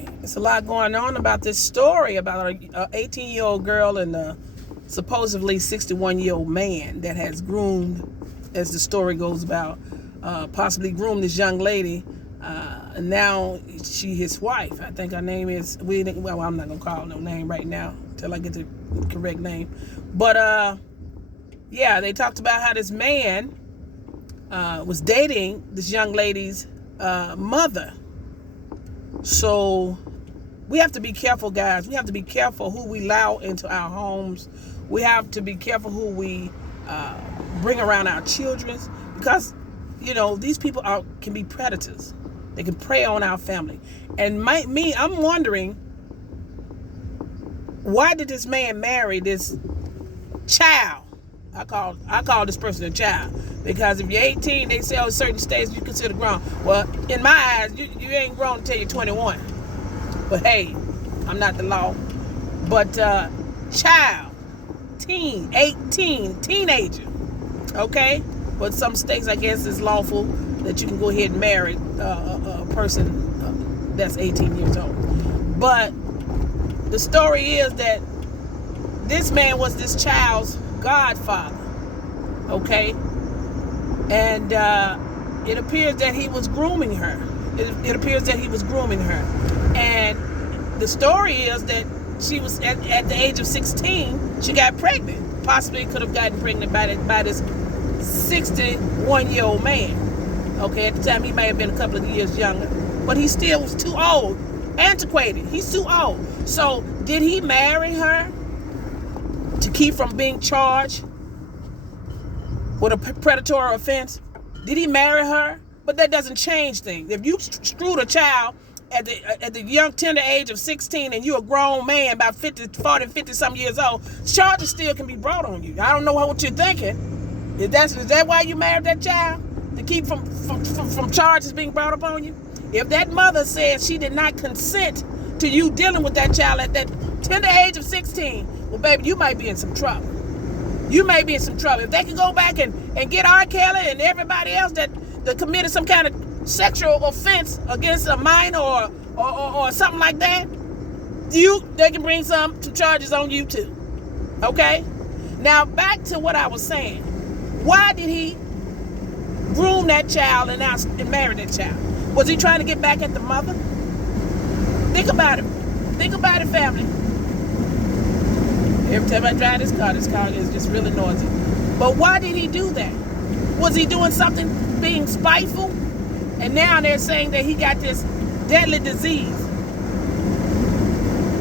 Hey, it's a lot going on about this story about a 18-year-old girl and a supposedly 61-year-old man that has groomed, as the story goes about, possibly groomed this young lady. And now she his wife. I think her name is, well, I'm not going to call her no name right now until I get the correct name. But, yeah, they talked about how this man was dating this young lady's mother. So we have to be careful, guys. We have to be careful who we allow into our homes. We have to be careful who we bring around our children, because, you know, these people can be predators. They can prey on our family. And I'm wondering, why did this man marry this child? I call this person a child, because if you're 18, they say in certain states you consider grown. Well, in my eyes, you ain't grown until you're 21. But hey, I'm not the law. But child, teen, 18, teenager, okay? But some states, I guess, it's lawful that you can go ahead and marry a person that's 18 years old. But the story is that this man was this child's godfather, okay? And it appears that he was grooming her. It appears that he was grooming her. And the story is that she was at the age of 16, she got pregnant. Possibly could have gotten pregnant by this 61-year-old man. Okay, at the time he may have been a couple of years younger, but he still was too old, antiquated. He's too old. So did he marry her to keep from being charged with a predatory offense? Did he marry her? But that doesn't change things. If you screwed a child at the young tender age of 16 and you're a grown man about 50 some years old, charges still can be brought on you. I don't know what you're thinking. Is that why you married that child? To keep from charges being brought upon you? If that mother says she did not consent to you dealing with that child at that tender age of 16, well, baby, you might be in some trouble. You may be in some trouble. If they can go back and get R. Kelly and everybody else that committed some kind of sexual offense against a minor or something like that, they can bring some charges on you too. Okay? Now, back to what I was saying. Why did he groom that child and marry that child? Was he trying to get back at the mother? Think about it. Think about it, family. Every time I drive this car is just really noisy. But why did he do that? Was he doing something being spiteful? And now they're saying that he got this deadly disease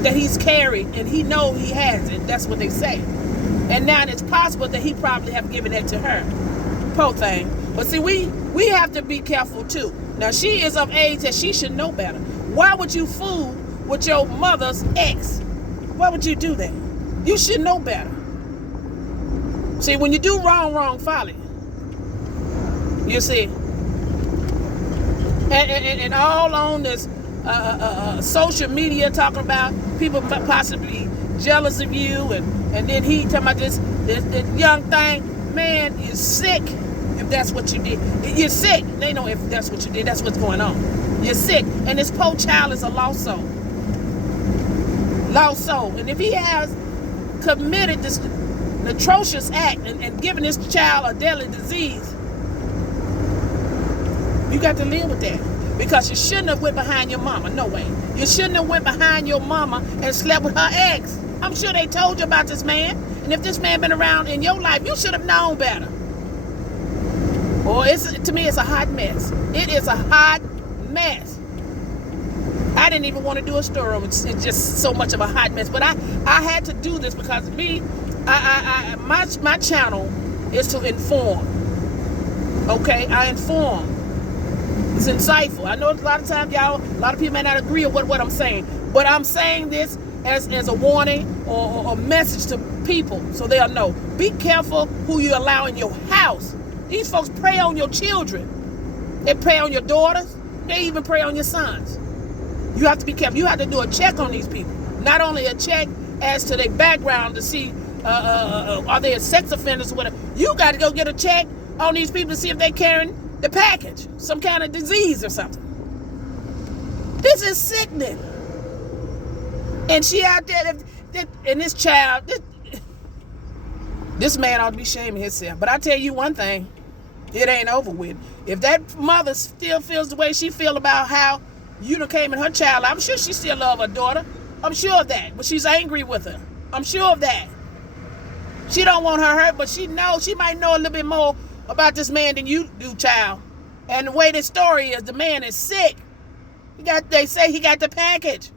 that he's carried, and he know he has it. That's what they say. And now it's possible that he probably have given it to her. Poor thing. But see, we have to be careful too. Now, she is of age that she should know better. Why would you fool with your mother's ex? Why would you do that? You should know better. See, when you do wrong, folly. You see. And all on this social media talking about people possibly jealous of you, and then he talking about this young thing. Man, you're sick if that's what you did. You're sick. They know if that's what you did. That's what's going on. You're sick. And this poor child is a lost soul. Lost soul. And if he has committed this atrocious act and given this child a deadly disease, you got to live with that. Because you shouldn't have went behind your mama. No way. You shouldn't have went behind your mama and slept with her ex. I'm sure they told you about this man. And if this man been around in your life, you should have known better. Or to me, it's a hot mess. It is a hot mess. I didn't even want to do a story on it. It's just so much of a hot mess. But I had to do this because my channel is to inform. Okay, I inform. It's insightful. I know a lot of times a lot of people may not agree with what I'm saying, but I'm saying this as a warning or a message to people so they'll know. Be careful who you allow in your house. These folks prey on your children. They prey on your daughters. They even prey on your sons. You have to be careful. You have to do a check on these people. Not only a check as to their background to see are they sex offenders or whatever. You got to go get a check on these people to see if they're carrying the package, some kind of disease or something. This is sickening. And she out there, and this child, this man ought to be shaming himself. But I tell you one thing, it ain't over with. If that mother still feels the way she feel about how you done came in her child, I'm sure she still love her daughter. I'm sure of that. But she's angry with her. I'm sure of that. She don't want her hurt, but she might know a little bit more about this man than you do, child. And the way the story is, the man is sick. They say he got the package.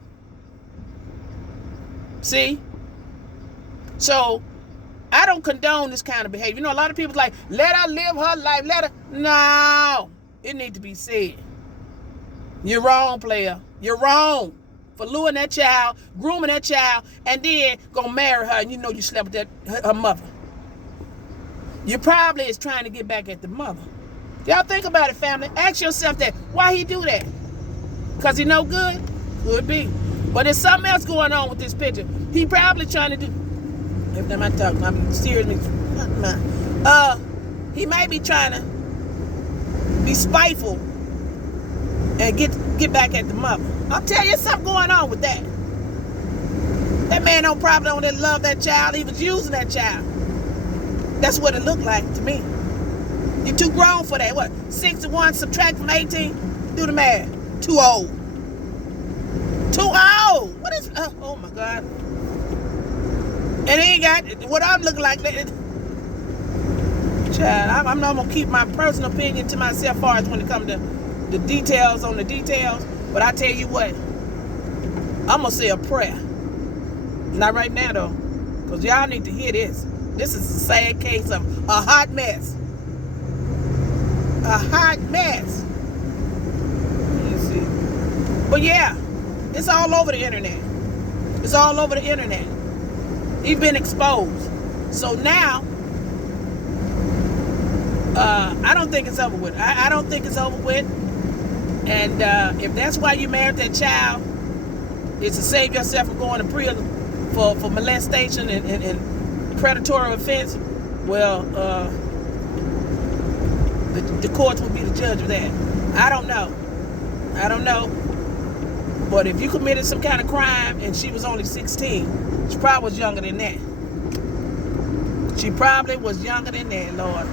See? So, I don't condone this kind of behavior. You know, a lot of people like, let her live her life. No. It needs to be said. You're wrong, player. You're wrong for luring that child, grooming that child, and then gonna marry her and you know you slept with her mother. You probably is trying to get back at the mother. Y'all think about it, family. Ask yourself that. Why he do that? Because he no good? Could be. But there's something else going on with this picture. He probably trying to do... Every time I talk, I'm seriously... He may be trying to be spiteful and get back at the mother. I'll tell you something going on with that. That man probably don't love that child. He was using that child. That's what it looked like to me. You're too grown for that. What? 61 subtract from 18? Do the math. Too old. Too old. What is... oh my God. And he ain't got what I'm looking like. Child, I'm not going to keep my personal opinion to myself as far as when it comes to the details on the details. But I tell you what, I'm going to say a prayer. Not right now, though. Because y'all need to hear this. This is a sad case of a hot mess. A hot mess. You see. But yeah, it's all over the internet. It's all over the internet. He's been exposed. So now, I don't think it's over with. I don't think it's over with. And if that's why you married that child, is to save yourself from going to prison for molestation and predatory offense, well, the courts will be the judge of that. I don't know. But if you committed some kind of crime and she was only 16, she probably was younger than that. She probably was younger than that, Lord.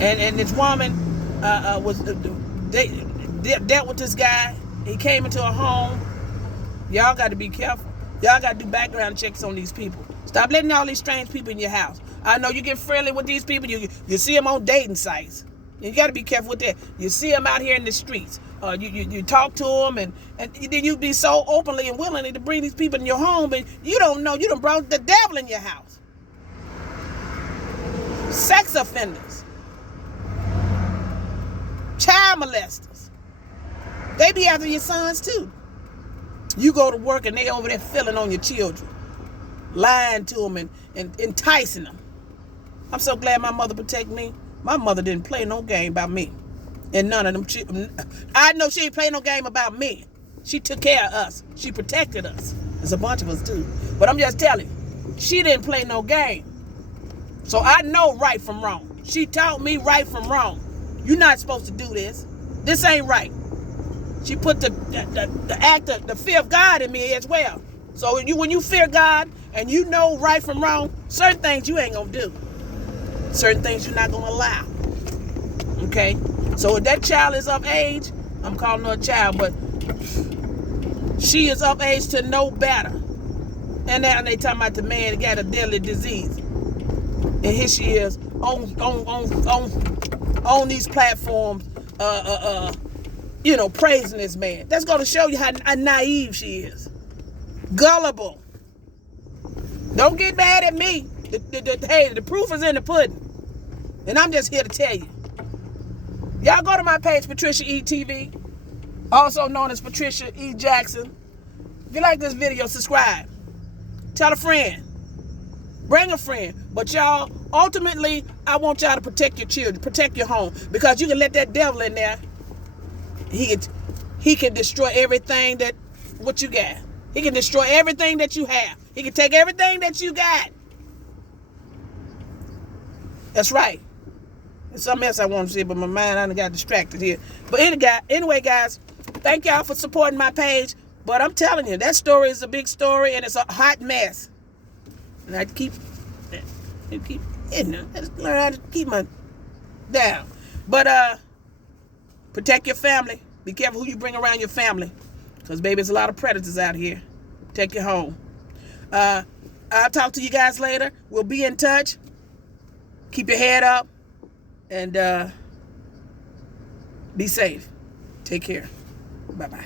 And this woman dealt with this guy. He came into her home. Y'all got to be careful. Y'all got to do background checks on these people. Stop letting all these strange people in your house. I know you get friendly with these people. You see them on dating sites. You got to be careful with that. You see them out here in the streets. You talk to them, and then you be so openly and willingly to bring these people in your home, and you don't know you done brought the devil in your house. Sex offenders, child molesters, they be after your sons too. You go to work and they over there filling on your children, lying to them and enticing them. I'm so glad my mother protected me. My mother didn't play no game about me. And none of them, I know she didn't play no game about me. She took care of us. She protected us. There's a bunch of us too. But I'm just telling you, she didn't play no game. So I know right from wrong. She taught me right from wrong. You're not supposed to do this. This ain't right. She put the fear of God in me as well. So when you fear God and you know right from wrong, certain things you ain't gonna do. Certain things you're not gonna allow. Okay? So if that child is of age, I'm calling her a child, but she is of age to know better. And now they talking about the man that got a deadly disease. And here she is on these platforms, praising this man. That's going to show you how naive she is. Gullible. Don't get mad at me. Hey, the proof is in the pudding. And I'm just here to tell you. Y'all go to my page, PatriciaE-TV, also known as Patricia E. Jackson. If you like this video, subscribe. Tell a friend. Bring a friend. But y'all, ultimately, I want y'all to protect your children, protect your home. Because you can let that devil in there. He can destroy everything what you got. He can destroy everything that you have. He can take everything that you got. That's right. There's something else I want to say, but my mind, I got distracted here. But anyway, guys, thank y'all for supporting my page. But I'm telling you, that story is a big story, and it's a hot mess. And I keep learn how to keep my down. But protect your family. Be careful who you bring around your family, because baby, there's a lot of predators out here. Take you home. I'll talk to you guys later. We'll be in touch. Keep your head up, and be safe. Take care. Bye-bye.